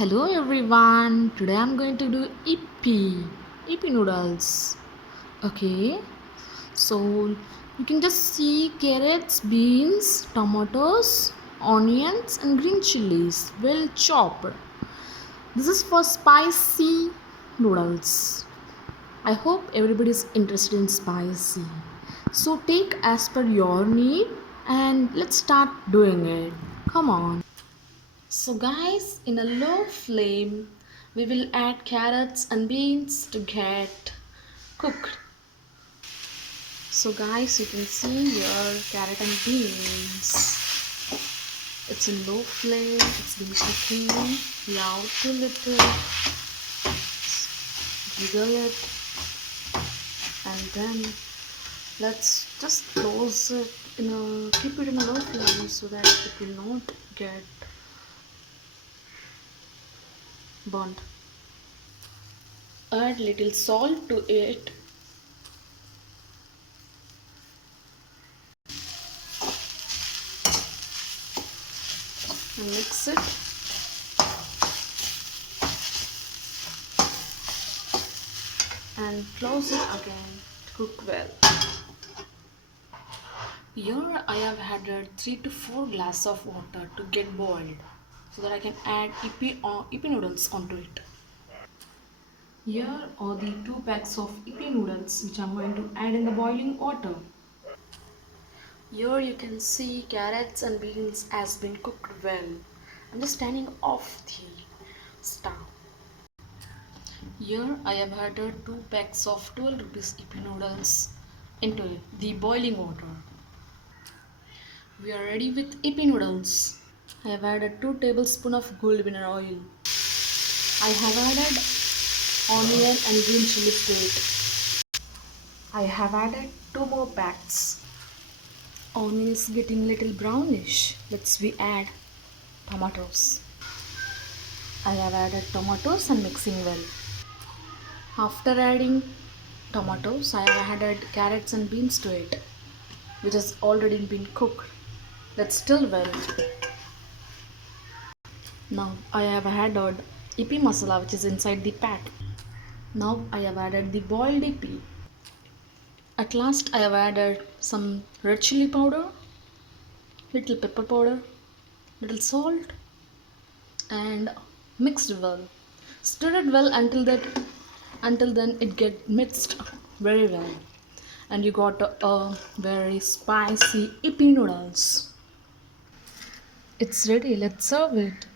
Hello everyone. Today I'm going to do Yippee Noodles. Okay. So you can just see carrots, beans, tomatoes, onions and green chillies well chopped. This is for spicy noodles. I hope everybody is interested in spicy. So take as per your need and let's start doing it. Come on. So guys, in a low flame, we will add carrots and beans to get cooked. So guys, you can see here carrot and beans. It's in low flame, it's been cooking. Allow to little, jiggle it, and then let's just close it keep it in a low flame so that it will not get burnt. Add little salt to it and mix it. And close it again to cook well. Here I have added 3 to 4 glasses of water to get boiled so that I can add Yippee noodles onto it. Here are the 2 packs of Yippee noodles which I am going to add in the boiling water. Here you can see carrots and beans has been cooked well. I'm just standing off the stove. Here I have added 2 packs of 12 rupees Yippee noodles into the boiling water. We are ready with Yippee noodles. I have added 2 tablespoons of gold winner oil. I have added onion and green chillies to it. I have added 2 more packs. Onion is getting little brownish. Let's we add tomatoes. I have added tomatoes and mixing well. After adding tomatoes, I have added carrots and beans to it, which has already been cooked. Let's stir well. Now I have added Yippee masala which is inside the pack. Now I have added the boiled yippee. At last I have added some red chilli powder, little pepper powder, little salt and mixed well. Stir it well until then it get mixed very well. And you got a very spicy yippee noodles. It's ready, let's serve it.